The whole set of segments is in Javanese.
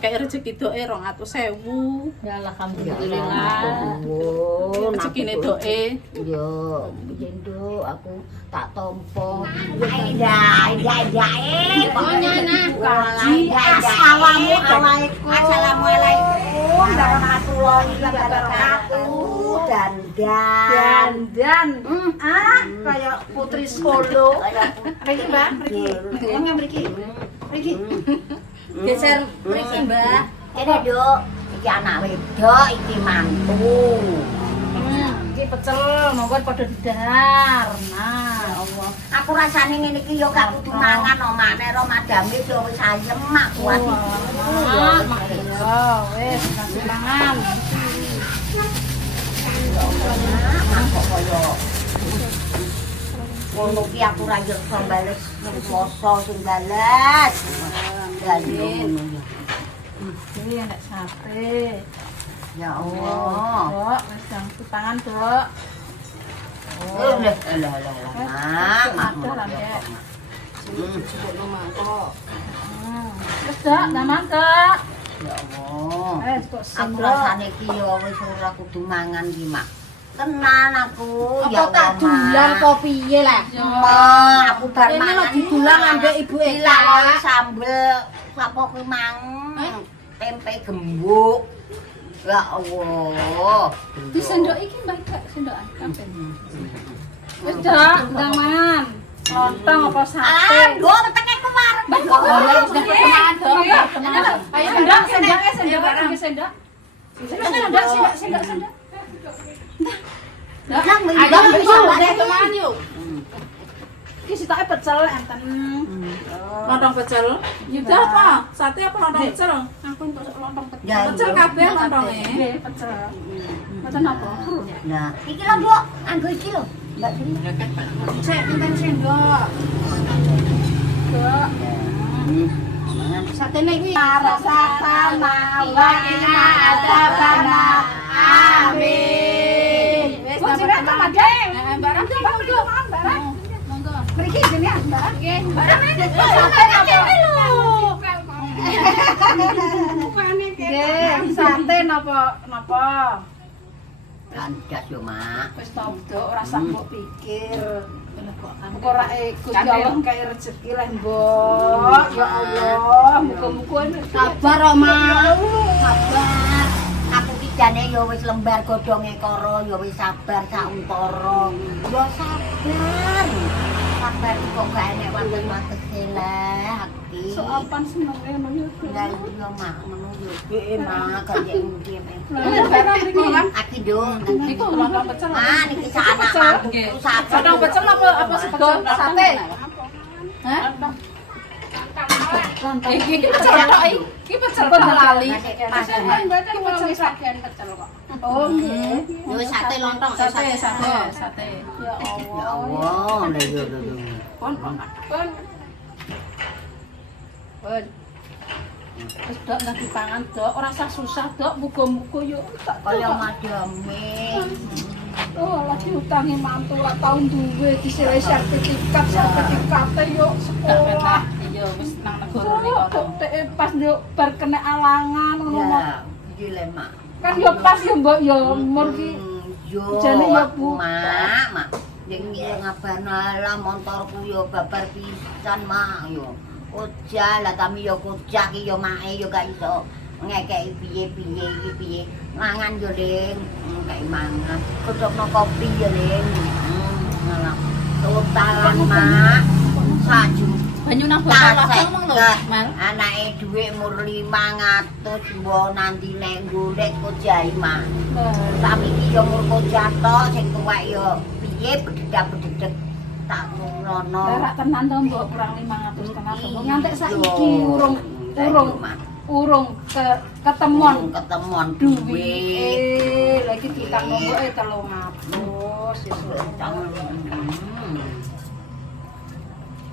Kayak rezeki doe 200.000. Ya alhamdulillah. Rezekine doe. Yo, piye Nduk, aku tak tompo. Pokoknya nah. Assalamualaikum warahmatullahi wabarakatuh. Dandan. Kayak putri Solo. Mriki, Mbak, mriki. Ngomong mriki. Mriki. Geser mriki, Mbak. Kene, Nduk. Iki anak wedok, iki mantu. Iki pecel monggo padha didahar. Nah, Allah. Aku rasane ngene iki yo gak kudu mangan omane ro madame yo wis ayem mak kuat. Ya, wis nasi mangan. Mak kok koyo ngono ki aku ra yo iso bales ning poso sing bales. Ini enak sate. Ya Allah. Dok, wis jang tangan, Dok. Mak. Wis, Dok, naman, Dok. Ya Allah. Wis kok Aku sendok. rasane ki yo wis ora kudu mangan ki, Mak. Tenan aku, ya Apa tak dulang apa piye lah? Aku bar Ini mangan lo didulang ambek Ibu Eka. sambel apa kuwi mang tempe gembuk. Ya Allah. Di sendok iki Mbak gak sendokan kabeh. Wis, Dok, naman. Lontong apa sate? Aduh, peteke kemarin. Boleh, sudah pertengahan, Dok. Ayo, sendok, sendok, sendok. Sendok. Teman yuk. Iki sitoke pecel enten. Lontong pecel. Yuda apa? Sate apa lontong pecel? Aku entuk lontong pecel. Pecel kabeh lontonge. Nggih, pecel. Pecel apa? Nah, iki lho, Nduk. Anggo iki lho. Mbak Dini. Cek enten sendok. Dok. Satene iki rasana wa inna adabana. Amin. Wis sampeyan ta, Deng. Barang monggo. Monggo. Mriki jenenge Mbak. Nggih. Barang sate apa? Nggih, sate napa? Landas yo, Mak. Wis tau, Dok, ora usah mbok pikir. Engko ora Gusti Allah kaya rezeki leh, Mbok. Ya Allah, muga-muga Sabar, Oma. Sabar. Aku ki jane yo wis lembar godhonge karo yo wis sabar sak untara. Yo sabar. Sabar kok gak enek wates-watese lah hati. sopan senenge ngono yo. Lah yo Mak ngono yo. Enak kaya ndi men. Barang mriki kan. Aki dong. Niku lontong pecel. Ah niki sak anak mantu sabar. Lontong pecel apa pecel sate? Hah? Iki pecel tok iki. Iki pecel lali. Iki pecel pecel kok. Oh nggih. Yo sate lontong Sate. Ya Ya Allah. Allah, lah yo lho. Pun. Wis Dok nang dipangan Dok, ora usah susah Dok, muga-muga yo tak Kaya madame. Oh, lagi utangi mantu ora tau duwe disirai sertifikate yo sekolah. Iya wis nang negara Kok pas yo bar kena alangan ngono. Ya, iki le Mak. Kan yo pas yo Mbok yo umur ki. Yo, Jane ya, Bu. Mak. Ning ngabarno lah montorku yo babar pisan Mak yo. Ojah lah kami yo kocak yo mae yo gak iso ngekeki piye-piye iki piye. Mangan yo, Ding. Kayak mangan. Kodokno kopi yo, Ding. Ngalah. Totalan Mak. Saju banyu nang botol kosong mong lho, Mal. anake dhuwit mur 500 mbok nanti nek golek kojai Mak. Sami iki yo mur kojak tok sing tuwek yo piye bededak-bededek tak ngono. Ora tenan to Mbok kurang 500 tenan. Ngantek saiki urung ketemuan ketemuan duit. duit. Lagi ditang mboke 300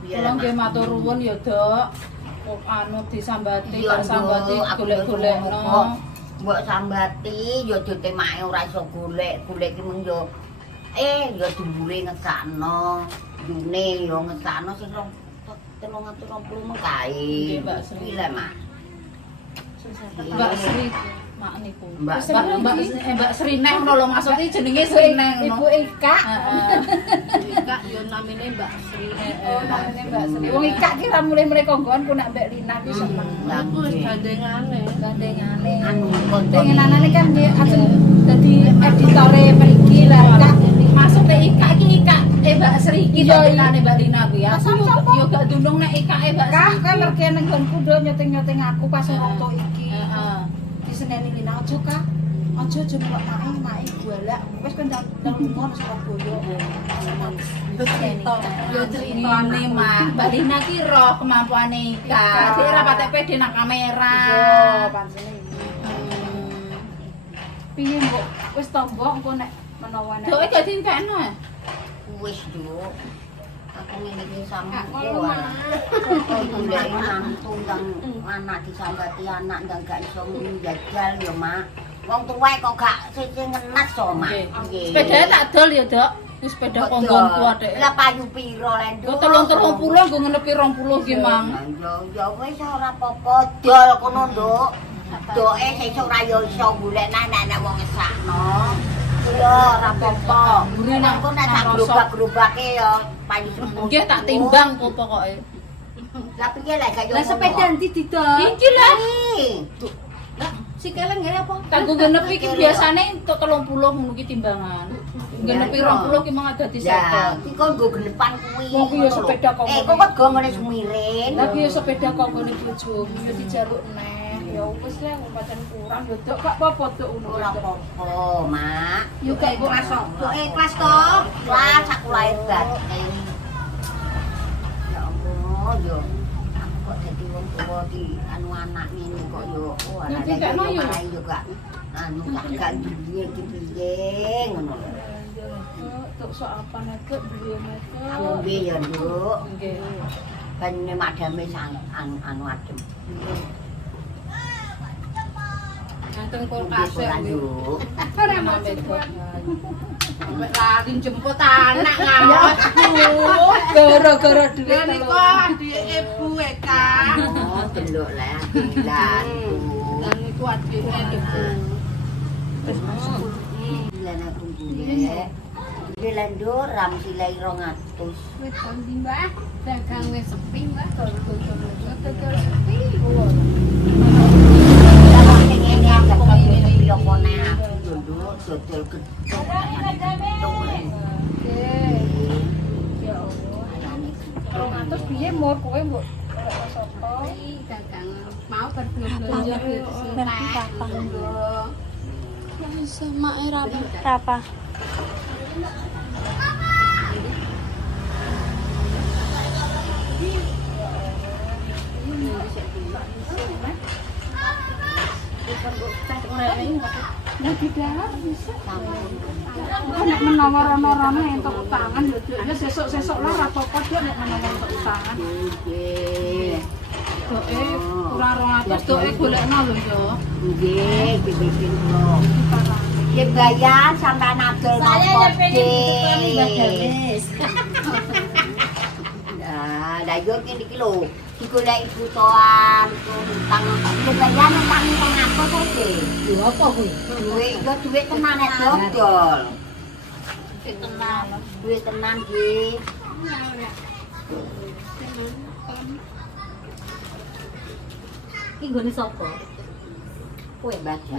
Tolong nggih matur nuwun ya, Dok. Kok anu disambati, tak sambati golek-golekno. Mbok sambati yo jote mae ora iso golek ki mung yo yo dhuwure ngesakno. Dune yo ngesakno sing 320 mengkae. Nggih, Mbak Sri. Iki lho, Mak. Mbak Sri mak niku. Mbak Sri Neng ngono lho maksudnya jenenge Sri Neng ngono. Ibu Ika. Ika yo namine Mbak Sri. Oh, namanya Mbak Sri. Wong Ika ki ra mulai konggoan ku nak Mbak Lina ki seneng. Aku wis gandengane. Gandengane. anu Dengenane kan dia ajeng dadi editore mriki lah Kak. Maksudnya Ika iki Ika Mbak Sri iki gandengane Mbak Lina ku ya. Yo gak dundung nek Ika Mbak Sri. Kak kan mergi nang nggonku do nyoteng-nyoteng aku pas foto iki. Heeh. Diseneni Lina aja Kak. Aja jemuk mae golek. Wis kan ndang lunga nang Surabaya. Yo ceritane mak, Mbak Lina ki roh kemampuane Ika. Dhewe ora patek pede nang kamera. Yo pancene iki. Piye mbok wis tombo engko nek menawa nek. Doe gak dientekno. wis yo aku ngene iki sama ngono, Mak. golek mantu ndang anak disambati anak ndang gak iso njajal yo mak wong tuwa kok gak sing ngenes so mak nggih Sepedane tak dol ya, Dok. Wis sepeda konggonku atik. lah payu piro lendo Yo 30 nggo ngenepi 20 ki, Mang. yo wis ora apa-apa dol kono nduk doke sesuk ora yo iso golek nek wong ngesakno yo ora apa-apa nek kok nek tak gerobak-gerobake yo payu sepuluh Nggih tak timbang kok pokoke. lah piye lek gak yo Lah sepeda ndi didol? Iki lah. Lah sikile ngene apa? Kanggo ngenepi ki biasane entuk 30 ngono ki timbangan. Ngenepi 20 ki mung dadi 50. Ya, iki kok nggo genepan kuwi. Wong ku yo sepeda kok. Kok go ngene sumirin. Lah ki yo sepeda kok ngene bojomu yo dijaluk neh. Ya wis lah pancen kurang yo Dok gak apa-apa Dok ngono. Ora apa-apa, Mak. Yo gak ikhlas kok. Kok ikhlas to? Ikhlas aku lahir batin. Ya Allah, yo. Aku kok dadi wong tuwa di anu anak ngene kok yo. Oh, anak yo gak anu gak duwe iki piye ngono lho. Dok sok apa nek duwe nek. Ngombe ya, Nduk. Nggih. Ben madame anu adem. Nganten kulkas ya. Nduk. Ora mau Mek lari jemput anak ngawak. gara-gara duwe Niku adik ibu Eka. Oh, delok lah bilan. Dan niku adik ibu. Bilan aku golek. Bilan Nduk ram silai 200. wis kondi Mbak dagang wis sepi Mbak dagang sepi Lah sing ngene aku ngene yo kone aku yo Nduk dodol gedhong. ya Allah 200 piye mur kowe mbok sapa dagang mau berbelanja Sama Rapa. Nah, di dalam bisa. Nek menawa rono-rono entuk utangan yo Dok. Ya sesuk-sesuk lah ora apa-apa Dok nek menawa entuk utangan. Nggih. Doe kurang 200 doe golekno lho yo. Nggih, dibikin kula. Nggih bayar sampean adol nopo Nah, yo kene iki lho. Digoleki butuhan, utang. Nggih bayar nang utang apa to, Nggih? Lho apa kuwi? Duit tenan nek dodol. Duit tenan nggih. Iki nggone sapa? Kowe baca.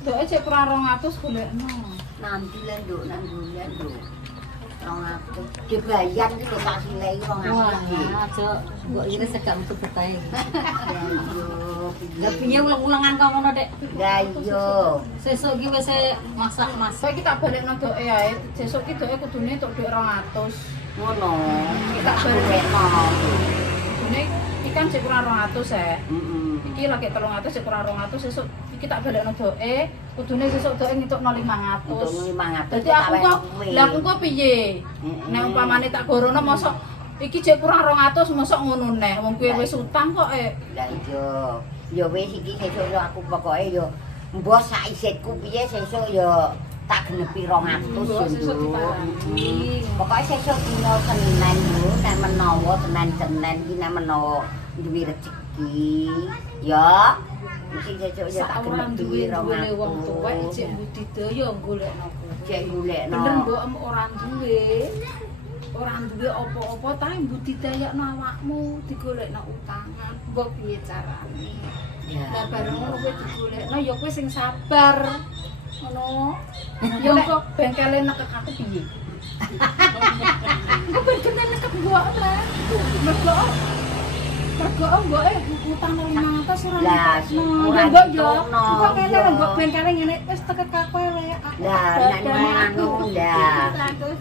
Doe cek kurang 200 golekno. Nanti lah Nduk, nang bulan Nduk. 200. Dibayar iki lho tak silai 200. aja mbok iki segak metu betahe. Lah Piye ulang-ulangan kok ngono Dek? Lah iya. Sesuk iki wis masak-masak. Saiki tak balekno doe ae. Sesuk ki doe kudune entuk dhuwit 200. Ngono. Kita balekno. Kudune ikan cek kurang 200 ya. Heeh. Iki lagi 300 cek kurang 200 sesuk iki tak balekno doe. Kudune sesuk doe ngitukno 500. Untuk 500. Dadi aku kok lah aku kok piye? Nek umpamane tak gorono mosok iki cek kurang 200 mosok ngono neh. Wong kuwi wis utang kok Lah iya. Ya wis iki sesuk yo aku pokoke yo mbok sak isitku piye sesuk yo tak genepi 200 yo. Sesuk diparani. Pokoke sesuk dina Senin lho, nek menawa Senin iki nek menawa duwe rezeki. Ya. Mesti sesuk ya tak Ora duwe gelem wong tuwek cek budidaya golekno kuwi. cek golekno. Bener mbok ora duwe. Ora duwe apa-apa ta budidayakno awakmu digolekno utangan. Mbok piye carane? Lah bareng ngono kowe digolekno ya kowe sing sabar. Ngono. Ya kok bengkele nekek aku piye? Kok bengkele nekek mbok ora? Mergo mboke utang 500 ora. Lah, ora mbok yo. ngono. Kok ngene lho mbok bengkele ngene wis tekek aku elek. Lah nek anu lah.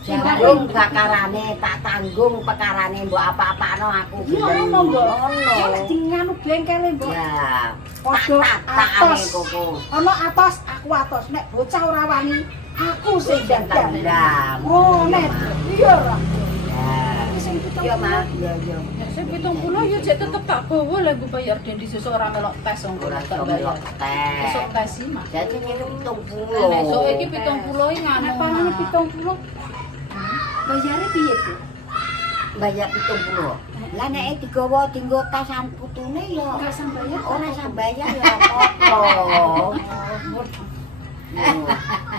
Tanggung bakarane tak tanggung pekarane mbok apa-apano aku. Iya ngono mbok. Ngono. Nek nganu bengkele mbok. Ya. Padha Tak atos. koko. Ana atos, aku atos. Nek bocah ora wani, aku sing dandan. Lah. Oh, nek iya ora. Sing Ya Mas, ya ya. Sing 70 ya cek tetep tak bawa lah gue bayar dendi sesuk ora melok tes wong Ora tak iso bayar. melok tes. Esuk tes sih Mas. Dadi ngene 70. Nek esuk iki 70 iki nganu. Nek panane 70. Bayare piye, Bu? Bayar 70. Lah nek digawa dinggo tasan putune ya Enggak sambayar. ora sambayar ya apa-apa.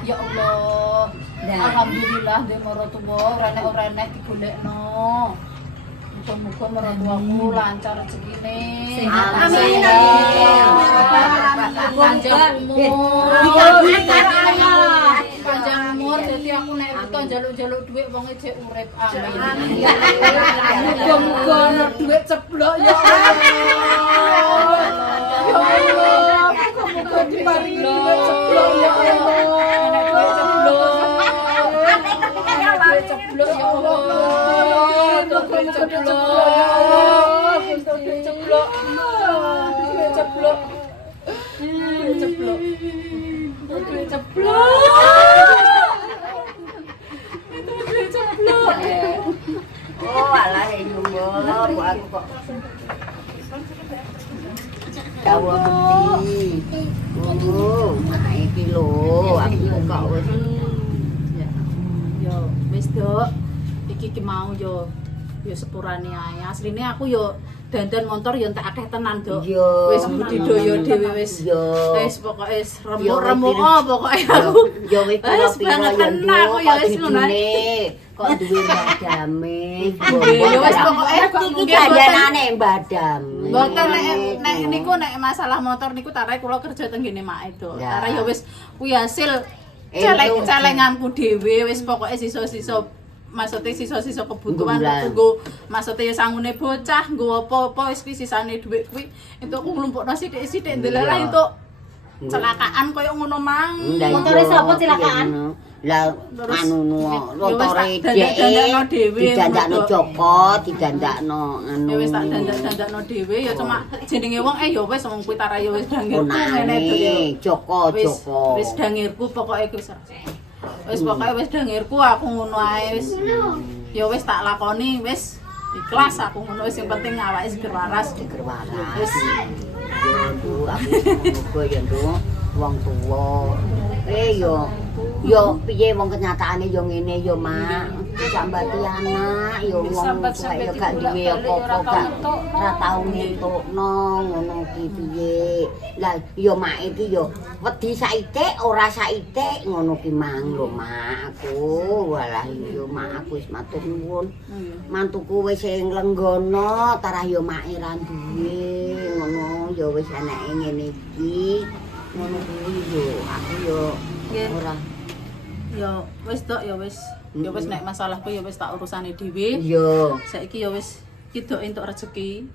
Ya Allah. Alhamdulillah dhe maratuwa ora nek digolekno. Muga-muga maratuwaku lancar rezekine. Amin. Panjang umur. Panjang umur dadi aku nek butuh njaluk-njaluk dhuwit wong jek urip. Amin. Muga-muga ana dhuwit ceblok ya Allah. Ya Allah. Muga-muga diparingi dhuwit ceblok ya Allah. Dhuwit ceblok. Dhuwit ceblok ya Allah. Dhuwit ceblok. Dhuwit ceblok. Dhuwit ceblok. Dhuwit ceblok. Dhuwit ceblok. Dhuwit ceblok. Oh, alah nyumbo, Bu aku kok. Dawa beti. Oh, mak iki lho, aku kok wis Yo, wis Dok. Iki mau yo sepurane ae. Asline aku yo dandan motor yo entek akeh tenan, Dok. Yo. Wis budidaya dhewe wis. Yo. Wis pokoke wis remuk-remuk pokoke aku. Yo wis Wis banget tenan aku yo wis ngono. Kok duwe Mbak Dame. Yo wis pokoke iki janjanane Mbak Dame. Mboten nek niku nek masalah motor niku tarai kula kerja teng ngene Mak Edo. Ya. Tarai yo wis kuwi hasil celenganku dhewe wis pokoke sisa-sisa maksudnya sisa-sisa kebutuhan nggo maksudnya ya sangune bocah nggo apa-apa wis kuwi sisane dhuwit kuwi entuk nglumpukno sithik-sithik ndelalah entuk celakaan koyo ngono mang. Motore sapa celakaan? Lah anu motore dhewe didandakno Joko, didandakno anu. Ya wis tak dandak-dandakno dhewe ya cuma jenenge wong ya wis wong kuwi tara ya wis dangirku ngene to ya. Joko. Wis dangirku pokoke wis. Wis pokoke wis dangirku aku ngono ae wis. Ya wis tak lakoni wis ikhlas aku ngono wis sing penting awake seger waras. Wis Yo Nduk, aku ya Nduk, wong tuwa. Yo piye wong kenyataane yo ngene yo Mak. Sambati anak yo wong tuwa yo gak duwe apa-apa gak ora tau ngentukno ngono ki piye. Lah yo Mak iki yo wedi saithik ora saithik ngono ki mang lho Mak aku. Walah yo Mak aku wis matur nuwun. Mantuku wis sing lenggono tarah yo Mak ra duwe ngono yo wis anake ngene iki. Ngono kuwi yo aku yo ora ya wis Dok ya wis. Ya wis nek masalahku ya wis tak urusane dhewe. yo Saiki ya wis kidok entuk rezeki.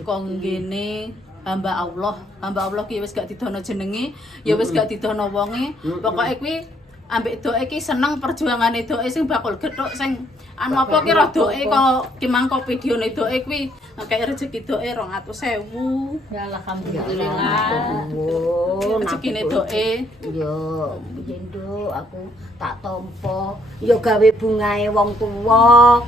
Kok ngene hamba Allah. Hamba Allah ki wis gak didono jenenge, ya wis gak didono wonge. Pokoke kuwi ambek doke iki seneng perjuangane doke sing bakul gethuk sing anu apa ki doke kok kimangko videone doke kuwi kaya rezeki doke 200.000. Ya Alhamdulillah. Oh, Rezekine doke. yo piye Nduk aku tak tampa yo gawe bungae wong tuwa.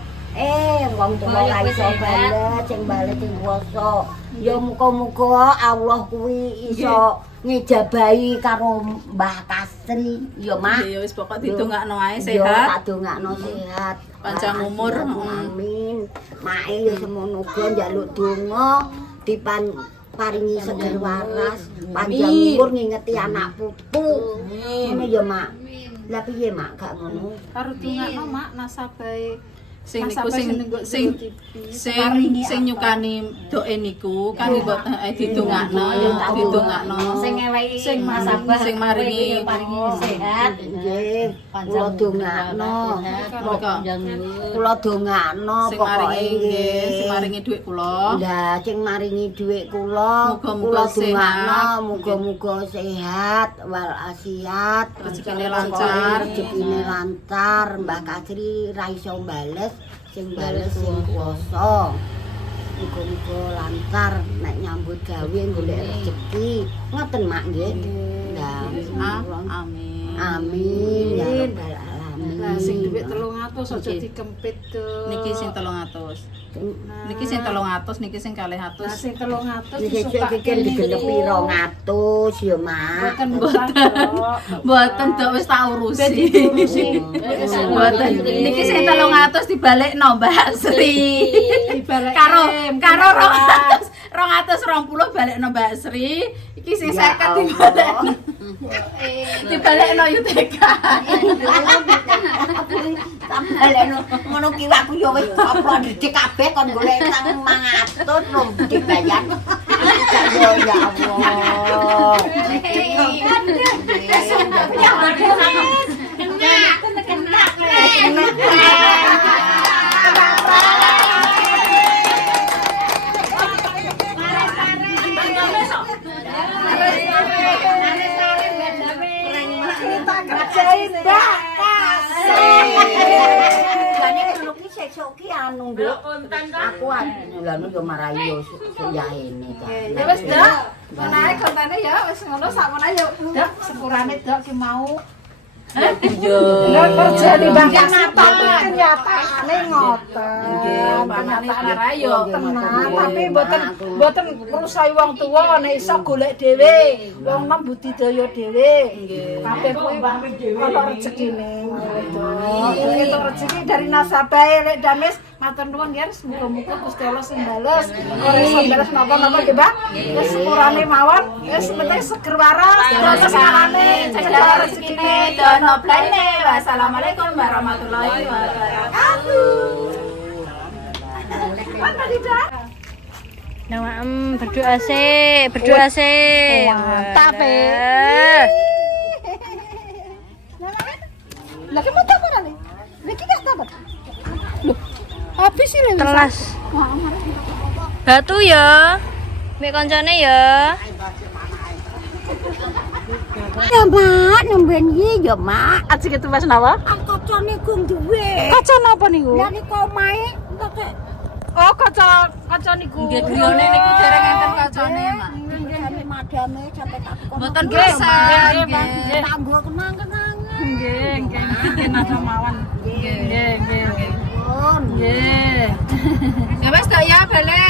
Wong tuwa ra iso bales sing bales sing kuwasa. Ya muga-muga Allah kuwi iso ngejabahi karo Mbah Kasri ya Mak. Ya wis pokok didongakno ae Yo sehat. tak dongakno sehat. Panjang umur. Amin. Mae ya semono uga njaluk donga paringi seger waras, panjang umur ngingeti anak putu. Ngono ya Mak. Lah piye Mak gak ngono? Karo dongakno Mak nasabahe Sing niku sing nyukani doe niku kan mbok didongakno ya didongakno. Sing ngewehi sing masabah Sing maringi sehat. Nggih, kula dongakno. Kula dongakno sing pokoke maringi nggih, nggih. sing maringi dhuwit kula. Lah sing maringi dhuwit kula, Muga-muga kula dongakno sehat. muga-muga sehat walafiat, Rezekine lancar. rezekine lancar, Mbah Kasri ra iso bales, sing bales sing kuwasa. Muga-muga lancar nek nyambut gawe golek rezeki. Ngoten Mak nggih. Lah, Amin. amin ya rabbal alamin. Lah sing dhuwit 300 aja dikempit ke. Niki sing 300. Niki sing 300, niki sing 200. Lah sing 300 Iki disukake pikir digelepi 200 ya Mak. Mboten dok wis tak urusi. Mboten. Niki sing 300 dibalekno Mbak Sri. Karo 220 balekno Mbak Sri. Iki sing 50 dibalekno. Dibalekno UTK. Sambaleno ngono ki aku ya wis apa ndedek kabeh kon golek sang 500 lho dibayar. Ya Allah. Anu Nduk. Aku lha yo marai yo yaene ta. Ya wis Dok, menae kontane ya wis ngono sakmene ya Dok sepurane Dok ki mau. Iya. Lah kerja di bangsa Natal kenyataane ngoten. Panane yo Tenang, tapi mboten ngrusahi wong tuwa nek iso golek dhewe. Wong nom budidaya dhewe. Kabeh kuwi ana rezekine. Itu rezeki dari nasabahe lek Dames matur nuwun ya muga-muga Gusti Allah sing bales. Ora iso bales napa-napa nggih, Mbak. Wis sepurane mawon, wis penting seger waras, terus anane cedhak rezekine dono blene. Wassalamualaikum warahmatullahi wabarakatuh. Nah, berdoa sih, berdoa sih. Mantap, Lagi mau tak mana nih? Lagi gak dapat. Loh, habis sih lagi. Telas. Batu ya. Mbak koncone ya. Ya Mak, nemben iki ya Mak. Aji gitu Mas Nawa. Kacane gung duwe. Kaca napa niku? Lah niku omahe kok Oh, kaca niku. Nggih griyane niku dereng enten kacane, Mak. sampe madame sampe tak kon. Mboten bisa. Nggih. Tanggo kenang-kenangan. Nggih, nggih nasa mawon. Nggih, nggih. Pun. Nggih. Ya wis tak ya balik.